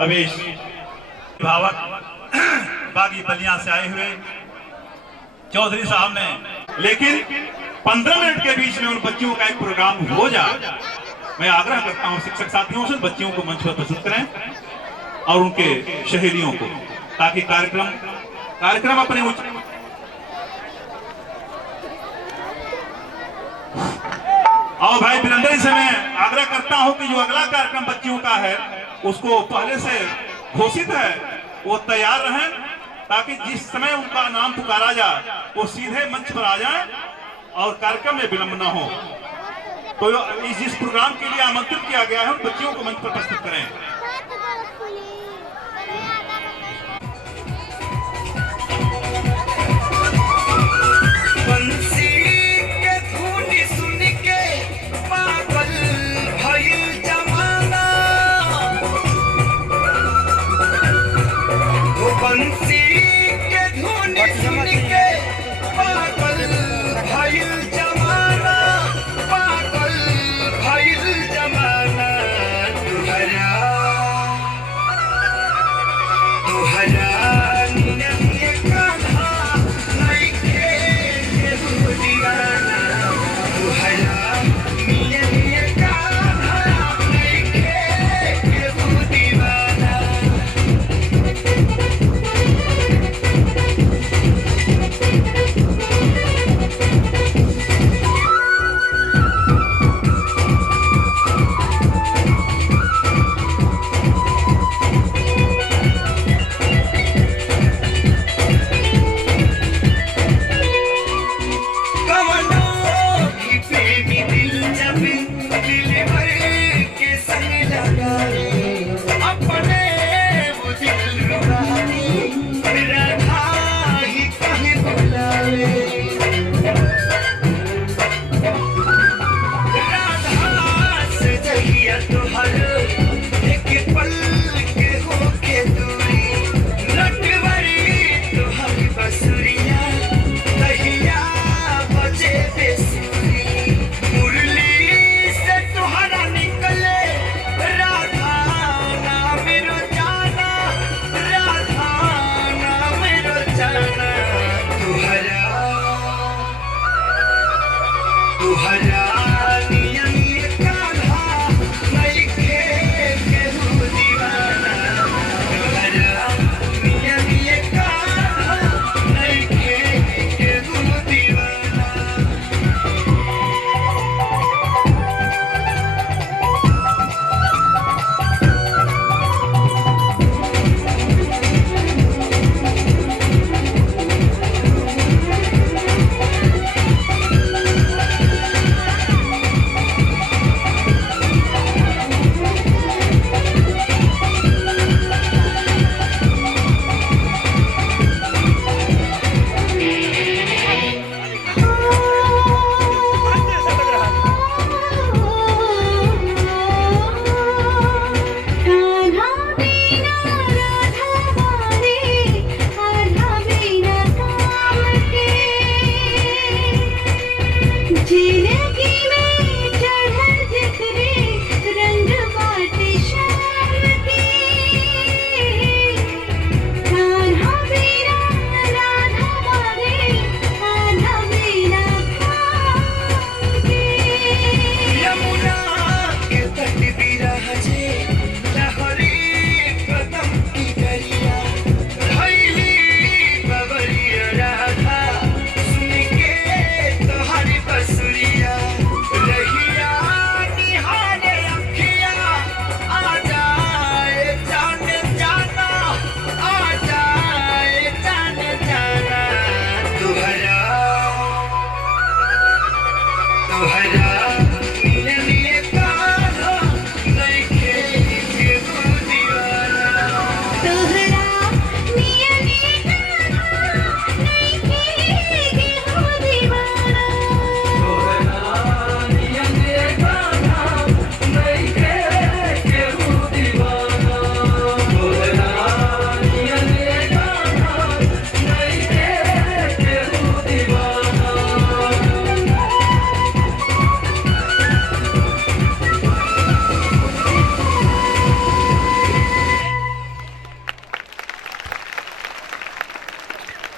अभी भावक बागी बलिया से आए हुए चौधरी साहब ने, लेकिन 15 मिनट के बीच में उन बच्चियों का एक प्रोग्राम हो जाए, मैं आग्रह करता हूं शिक्षक साथियों से बच्चियों को मंच पर प्रस्तुत करें और उनके सहेलियों को, ताकि कार्यक्रम अपने उच्च और भाई वीरेंद्र से मैं आग्रह करता हूं कि जो अगला कार्यक्रम बच्चियों का है उसको पहले से घोषित है, वो तैयार रहें, ताकि जिस समय उनका नाम पुकारा जाए वो सीधे मंच पर आ जाए और कार्यक्रम में विलंब न हो। तो इस प्रोग्राम के लिए आमंत्रित किया गया है, उन बच्चियों को मंच पर प्रस्तुत करें।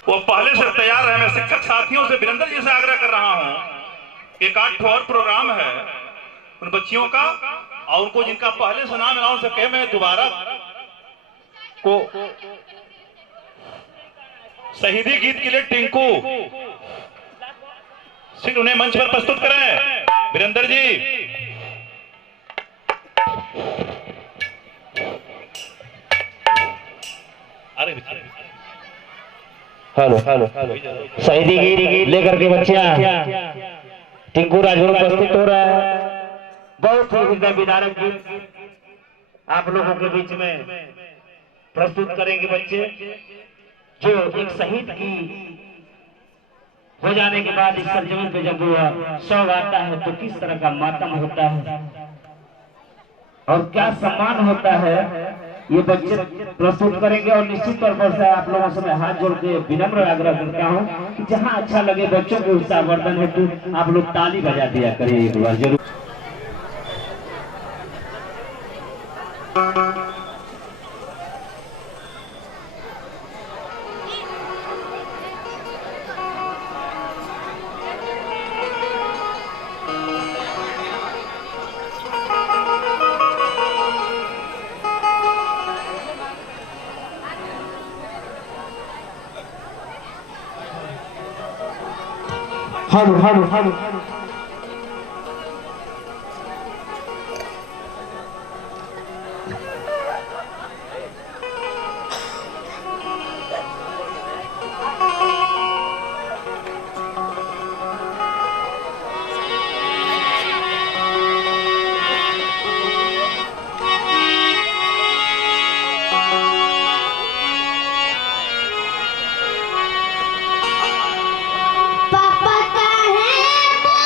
वो पहले से तैयार है। मैं शिक्षक साथियों से वीरेंद्र जी से आग्रह कर रहा हूं, एक आठ और प्रोग्राम है उन बच्चियों का, और उनको जिनका पहले से नाम है उनसे कहे मैं दोबारा को शहीदी गीत के लिए टिंकू सिंह उन्हें मंच पर प्रस्तुत करें। वीरेंद्र जी हेलो हेलो शहीदी गीत लेकर के बच्चियां टिंकू राजभर प्रस्तुत हो रहा है। बहुत ही हृदय विदारक गीत आप लोगों के बीच में प्रस्तुत करेंगे बच्चे, जो एक शहीद की हो जाने के बाद इस सरजमीन पे जब वो शव आता है तो किस तरह का मातम होता है और क्या सम्मान होता है, ये बच्चे प्रस्तुत करेंगे। और निश्चित तौर पर से आप लोगों से मैं हाथ जोड़ के विनम्र आग्रह करता हूँ कि जहाँ अच्छा लगे बच्चों के उत्साहवर्धन हेतु आप लोग ताली बजा दिया करिए एक बार जरूर। हेलो हेलो हेलो पापा का है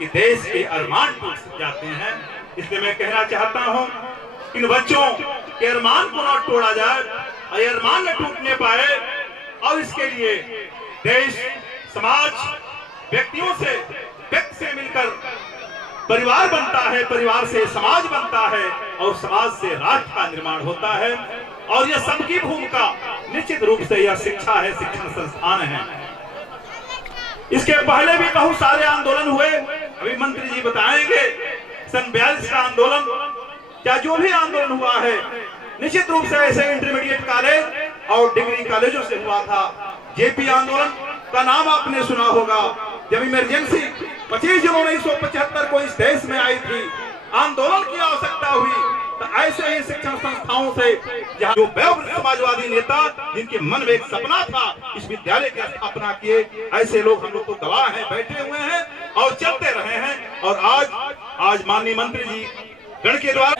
कि देश के अरमान टूट जाते हैं। इसलिए मैं कहना चाहता हूं, इन बच्चों के अरमान को न तोड़ा जाए और अरमान न टूटने पाए। और इसके लिए देश, समाज, व्यक्तियों से, व्यक्ति से मिलकर परिवार बनता है, परिवार से समाज बनता है और समाज से राष्ट्र का निर्माण होता है। और यह सबकी भूमिका निश्चित रूप से यह शिक्षा है, शिक्षण संस्थान है। इसके पहले भी बहुत सारे आंदोलन हुए, अभी मंत्री जी बताएंगे। सन 42 का आंदोलन या जो भी आंदोलन हुआ है, निश्चित रूप से ऐसे इंटरमीडिएट कॉलेज और डिग्री कॉलेजों से हुआ था। जेपी आंदोलन का नाम आपने सुना होगा। जब इमरजेंसी 25 जून 1975 को इस देश में आई थी, आंदोलन की आवश्यकता हुई, तो ऐसे ही शिक्षण संस्थाओं से जहां जो समाजवादी नेता जिनके मन में एक सपना था इस विद्यालय की स्थापना किए, ऐसे लोग हम लोग तो गवाह हैं, बैठे हुए हैं और चलते रहे हैं। और आज माननीय मंत्री जी गण के द्वारा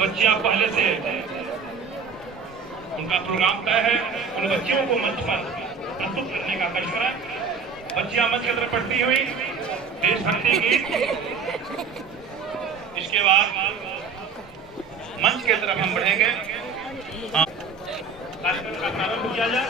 बच्चियां पहले से उनका प्रोग्राम तय है, उन बच्चियों को मंच पर प्रस्तुत करने का कार्यक्रम। बच्चियां मंच की तरफ बढ़ती हुई देशभक्ति गीत, इसके बाद मंच की तरफ हम बढ़ेंगे। कार्यक्रम का प्रारंभ किया जाए।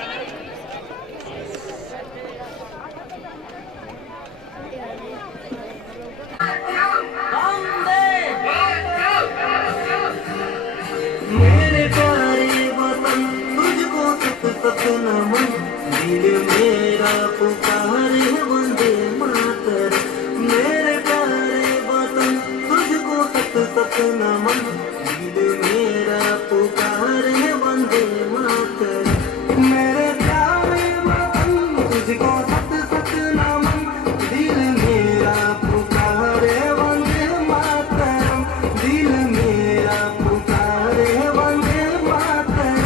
मेरे प्यारे वतन तुझको कितना नमन दिल मेरा पुकारे वंदे मातरम मेरे प्यारे वतन तुझको सत सत नमन दिल मेरा पुकारे वंदे मातरम मेरे प्यारे वतन तुझको सत सत नमन दिल मेरा पुकारे वंदे मातरम दिल मेरा पुकारे वंदे मातरम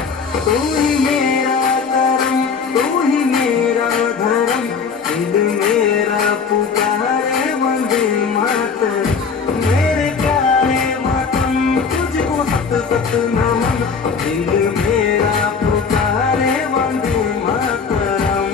तू ही मेरा करम तू ही मेरा धर्म दिल मेरा पुकारे वंदे मातरम मेरे प्यारे वतन तुझको सत सत नमन दिल मेरा पुकारे वंदे मातरम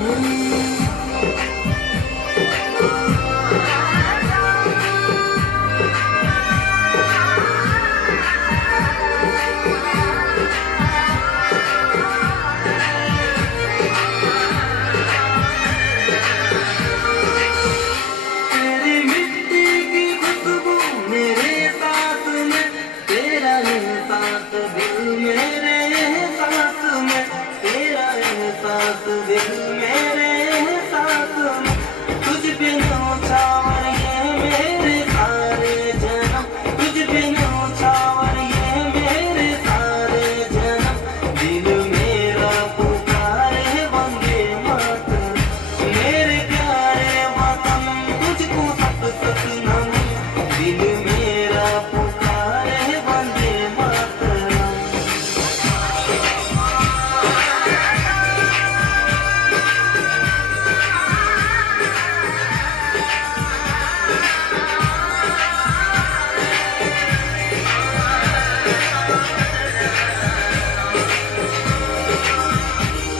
तेरी मिट्टी की खुशबू मेरे साथ में तेरा एहसास दिल मेरे एहसास में तेरा एहसास दिल मेरे एहसास में तुझ बिना छावर ये मेरे सारे जन्म तुझ बिना छावर ये मेरे सारे जन्म दिल मेरा पुकारे वंदे मातरम मेरे प्यारे वतन तुझको सत सत नमन दिल मेरा पुकारे वंदे मातरम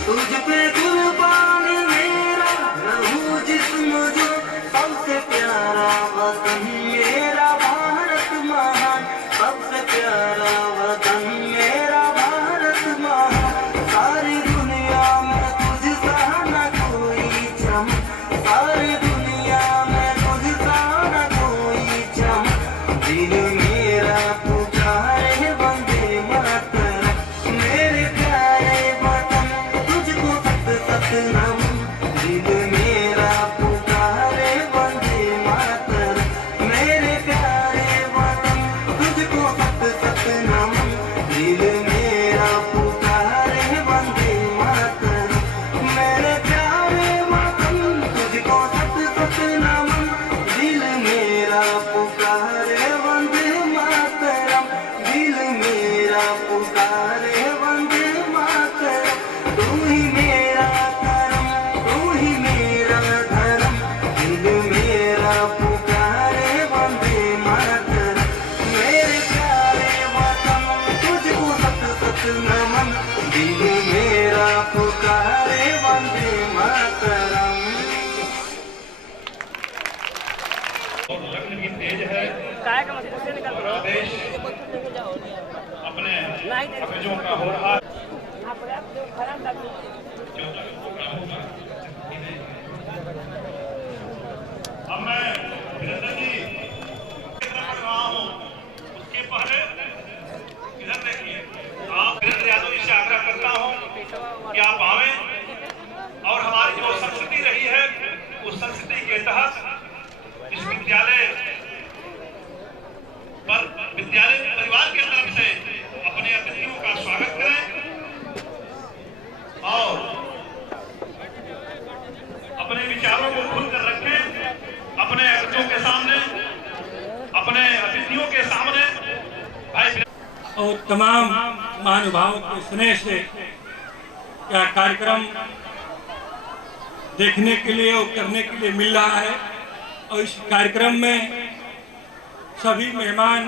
तुझ पे कुर्बान मेरा रहूं जिस्म जो सबसे प्यारा वतन मेरा भारत महान सबसे प्यारा वतन मेरा भारत महान सारी दुनिया में तुझ सा न कोई चम सारी दुनिया में तुझ सा न कोई चम दिल मेरा पुकारे वंदे मातरम मेरे प्यारे वतन तुझको सत सत नमन दिल मेरा पुकारे वंदे मातरम मेरे प्यारे वतन तुझको सत सत नमन दिल मेरा पुकारे वंदे मातरम मेरे प्यारे वतन तुझको सत सत नमन दिल मेरा पुकारे वंदे मातरम दिल मेरा पुकारे वंदे मातरम तू ही मेरा करम तू ही मेरा धर्म दिल मेरा पुकारे वंदे मातरम मेरे प्यारे वतन तुझको सत सत नमन दिल मेरा पुकारे वंदे मातरम लग्न की तेज है देश अपने अभिजों का हो रहा है अब मैं वीरेंद्र जी की तरफ बढ़ रहा हूं उसके पहले इधर देखिए आप वीरेंद्र यादव जी से आग्रह करता हूं कि आप आवें और हमारी जो संस्कृति रही है उस संस्कृति के तहत इस विद्यालय पर विद्यालय परिवार की तरफ से अपने अतिथियों का स्वागत करें और अपने विचारों को खुलकर रखें अपने अतिथियों के सामने अपने अतिथियों के सामने भाई और तमाम महानुभावों के स्नेह से क्या कार्यक्रम देखने के लिए और करने के लिए मिल रहा है और इस कार्यक्रम में सभी मेहमान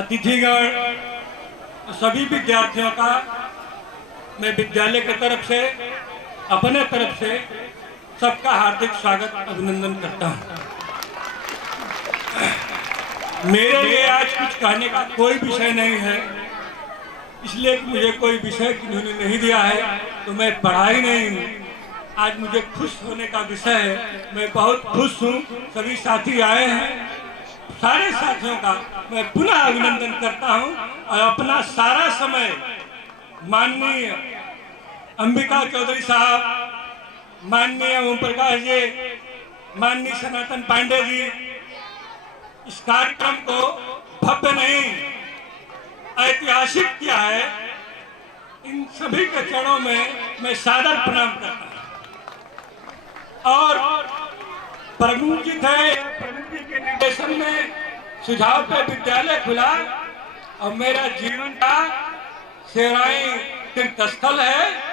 अतिथिगण और सभी विद्यार्थियों का मैं विद्यालय की तरफ से अपने तरफ से सबका हार्दिक स्वागत अभिनंदन करता हूं। मेरे लिए आज कुछ कहने का कोई विषय नहीं है, इसलिए कि मुझे कोई विषय किन्होंने नहीं दिया है तो मैं पढ़ा ही नहीं हूँ। आज मुझे खुश होने का विषय है, मैं बहुत खुश हूँ। सभी साथी आए हैं, सारे साथियों का मैं पुनः अभिनंदन करता हूँ और अपना सारा समय माननीय अंबिका चौधरी साहब, माननीय ओम प्रकाश जी, माननीय सनातन पांडे जी, इस कार्यक्रम को भव्य नहीं ऐतिहासिक किया है। इन सभी के चरणों में मैं सादर प्रणाम करता हूँ। और प्रमुख जी थे, प्रमुख जी के निर्देशन में सुझाव पे विद्यालय खुला और मेरा जीवन का सेवाई तीर्थस्थल है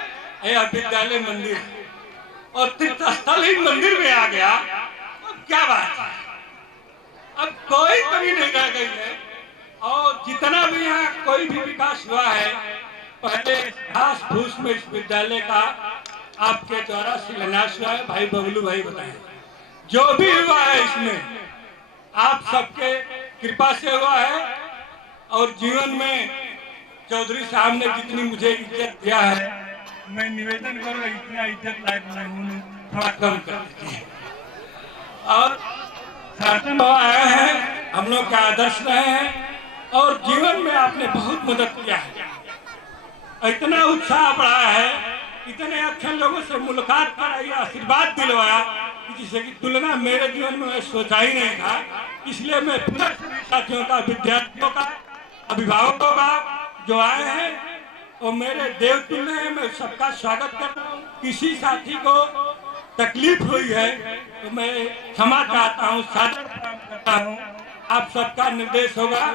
यह विद्यालय मंदिर, और तीर्थस्थल ही मंदिर में आ गया। अब क्या बात है, अब कोई कमी नहीं रह गई है। और जितना भी यहाँ कोई भी विकास हुआ है, पहले घास फूस में इस विद्यालय का आपके द्वारा शिलान्यास हुआ है। भाई बबलू भाई बताएं, जो भी हुआ है इसमें आप सबके कृपा से हुआ है। और जीवन में चौधरी साहब ने जितनी मुझे इज्जत दिया है, मैं निवेदन करूँगा इतना इज्जत लायक मैं हूँ, थोड़ा कम कर दीजिए। और शासन बाबा आए हैं, हम लोग के आदर्श रहे हैं और जीवन में आपने बहुत मदद किया है। इतना उत्साह बढ़ा है, इतने अच्छे लोगों से मुलाकात कराई, आशीर्वाद दिलवाया जिससे की तुलना मेरे जीवन में मैं सोचा ही नहीं था। इसलिए मैं पूरा सभी साथियों का, विद्यार्थियों का, अभिभावकों का जो आए हैं वो मेरे देवतुल्य हैं, मैं सबका स्वागत करता हूँ। किसी साथी को तकलीफ हुई है तो मैं क्षमा चाहता हूँ, सादर प्रणाम करता हूँ। आप सबका निर्देश होगा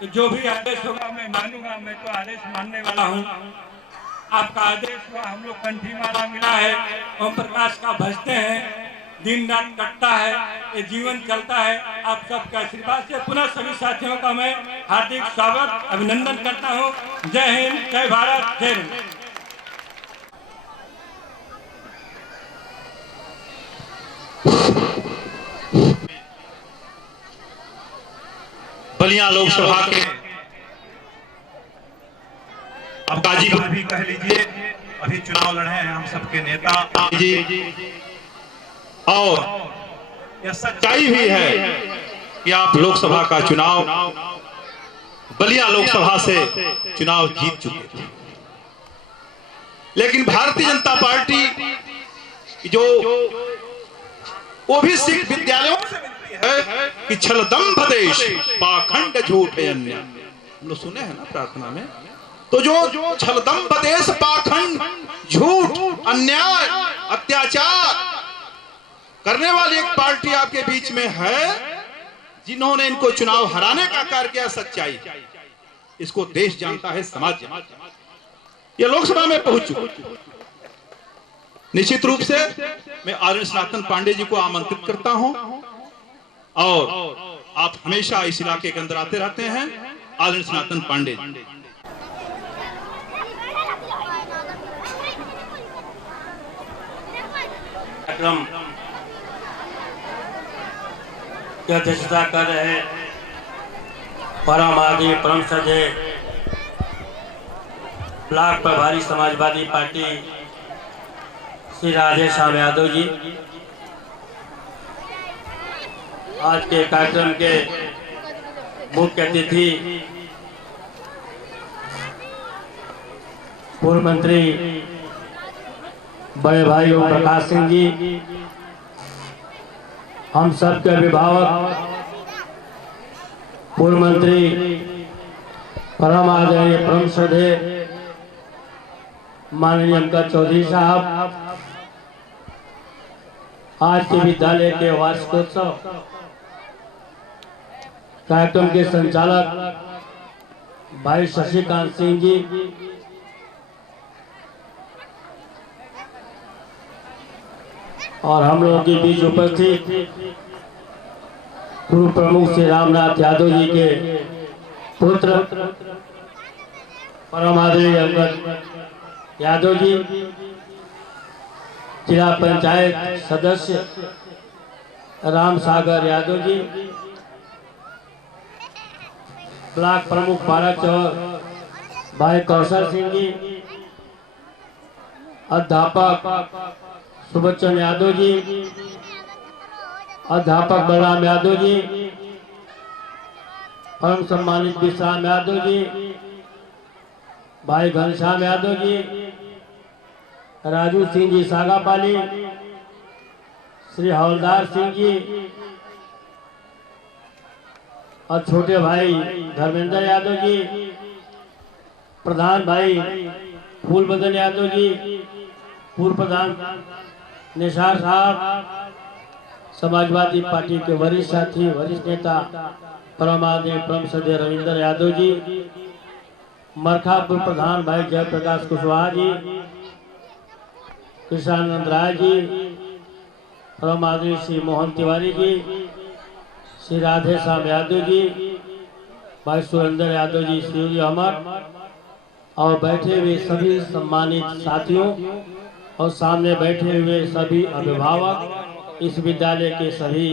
तो जो भी आदेश होगा मैं मानूंगा, मैं तो आदेश मानने वाला हूँ। आपका आदेश हुआ, हम लोग कंठी माला मिला है, ओम प्रकाश का भजते हैं, दिन रात कटता है, ये जीवन चलता है। आप सबके आशीर्वाद से पुनः सभी साथियों का मैं हार्दिक स्वागत अभिनंदन करता हूँ। जय हिंद, जय भारत, जय हिंद। बलिया लोकसभा के अब गाजीपुर भी कह लीजिए, अभी चुनाव लड़े हैं हम सबके नेता जी, और यह सच्चाई भी है कि आप लोकसभा का चुनाव बलिया लोकसभा से चुनाव जीत चुके थे। लेकिन भारतीय जनता पार्टी जो वो भी सिख विद्यालयों से मिलती है कि छलदंभ देश पाखंड झूठ है अन्य, हम लोग सुने हैं ना प्रार्थना में। तो जो छलदंभ देश पाखंड झूठ अन्याय अत्याचार करने वाली एक पार्टी आपके बीच में है, जिन्होंने इनको चुनाव हराने का कार्य किया, सच्चाई इसको देश जानता है, समाज जानता है। ये लोकसभा में पहुंच चुके। निश्चित रूप से मैं आदरणीय सनातन पांडे जी को आमंत्रित करता हूं, और आप हमेशा इस इलाके के अंदर आते रहते हैं। आदरणीय सनातन पांडे जी कार्यक्रम की अध्यक्षता कर रहे परम आदि परम श्रद्धेय ब्लॉक प्रभारी समाजवादी पार्टी श्री राधेश्याम यादव जी, आज के कार्यक्रम के मुख्य अतिथि पूर्व मंत्री बड़े भाई ओम प्रकाश सिंह जी, हम सब के अभिभावक पूर्व मंत्री परम आदरणीय परम श्रद्धेय माननीय अंबिका चौधरी साहब, आज के विद्यालय के वार्षिकोत्सव कार्यक्रम के संचालक भाई शशिकांत सिंह जी, और हम लोगों के बीच उपस्थित पूर्व प्रमुख श्री रामनाथ यादव जी के पुत्र परम आदरणीय अंगद यादव जी, जिला पंचायत सदस्य राम सागर यादव जी, ब्लॉक प्रमुख भारत चौर भाई कौशल सिंह जी, अध्यापक सुबचन यादव जी, अध्यापक बलराम यादव जी, परम सम्मानित विश्राम यादव जी, भाई घनश्याम यादव जी, राजू सिंह जी सागापाली, श्री हवलदार सिंह जी और छोटे भाई धर्मेंद्र यादव जी, प्रधान भाई फूलबदन यादव जी, पूर्व प्रधान निसार साहब, समाजवादी पार्टी के वरिष्ठ साथी वरिष्ठ नेता परम आदरणीय परम श्रद्धेय रविंद्र यादव जी, मरखापुर प्रधान भाई जयप्रकाश कुशवाहा जी, कृष्णानंद राय जी, परम आदरणीय श्री मोहन तिवारी जी, श्री राधे श्याम यादव जी, भाई सुरेंद्र यादव जी, श्री अमर और बैठे हुए सभी सम्मानित साथियों और सामने बैठे हुए सभी अभिभावक, इस विद्यालय के सभी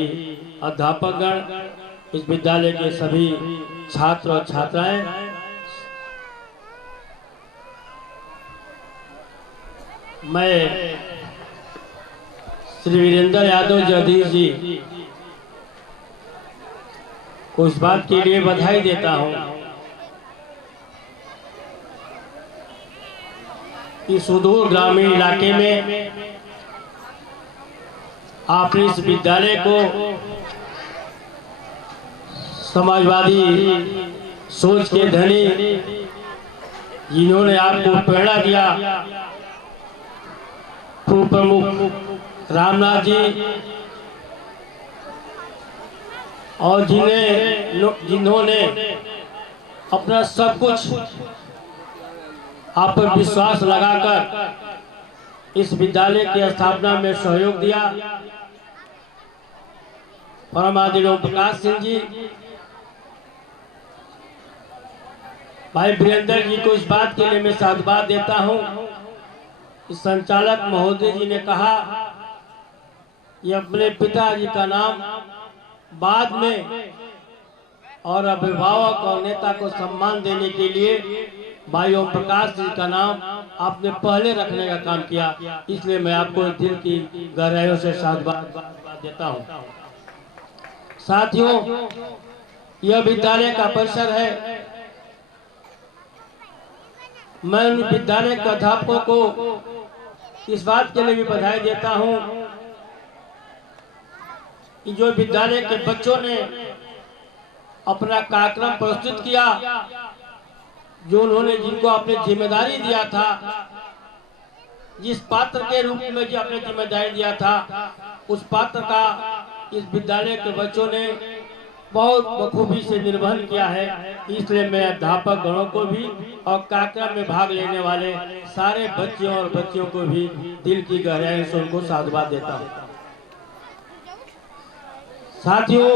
अध्यापकगण, इस विद्यालय के सभी छात्र और छात्राएं, मैं श्री वीरेंद्र यादव जगदीश जी को इस बात के लिए बधाई देता हूं कि सुदूर ग्रामीण इलाके में आपने इस विद्यालय को समाजवादी सोच के धनी जिन्होंने आपको प्रेरणा दिया, पूर्व प्रमुख रामनाथ जी, और जिन्होंने अपना सब कुछ आप पर विश्वास लगाकर इस विद्यालय की स्थापना में सहयोग दिया, परम आदरणीय ओम प्रकाश सिंह जी, भाई वीरेंद्र जी को इस बात के लिए मैं साधुवाद देता हूं कि संचालक महोदय जी ने कहा ये अपने पिताजी का नाम बाद में और अभिभावक और नेता को सम्मान देने के लिए भाई ओम प्रकाश जी का नाम आपने पहले रखने का काम किया, इसलिए मैं आपको दिल की गहराइयों से साधुवाद देता हूं। साथियों, यह विद्यालय का परिसर है। मैं उन विद्यालय के अध्यापकों को इस बात के लिए भी बधाई देता हूं कि जो विद्यालय के बच्चों ने अपना कार्यक्रम प्रस्तुत किया, जो उन्होंने जिनको अपनी जिम्मेदारी दिया था, जिस पात्र के रूप में जो अपनी जिम्मेदारी दिया था, उस पात्र का इस विद्यालय के बच्चों ने बहुत बखूबी से निर्वहन किया है। इसलिए मैं अध्यापक गणों को भी और कार्यक्रम में भाग लेने वाले सारे बच्चों और बच्चियों को भी दिल की गहराई से उनको साधुवाद देता हूँ। साथियों,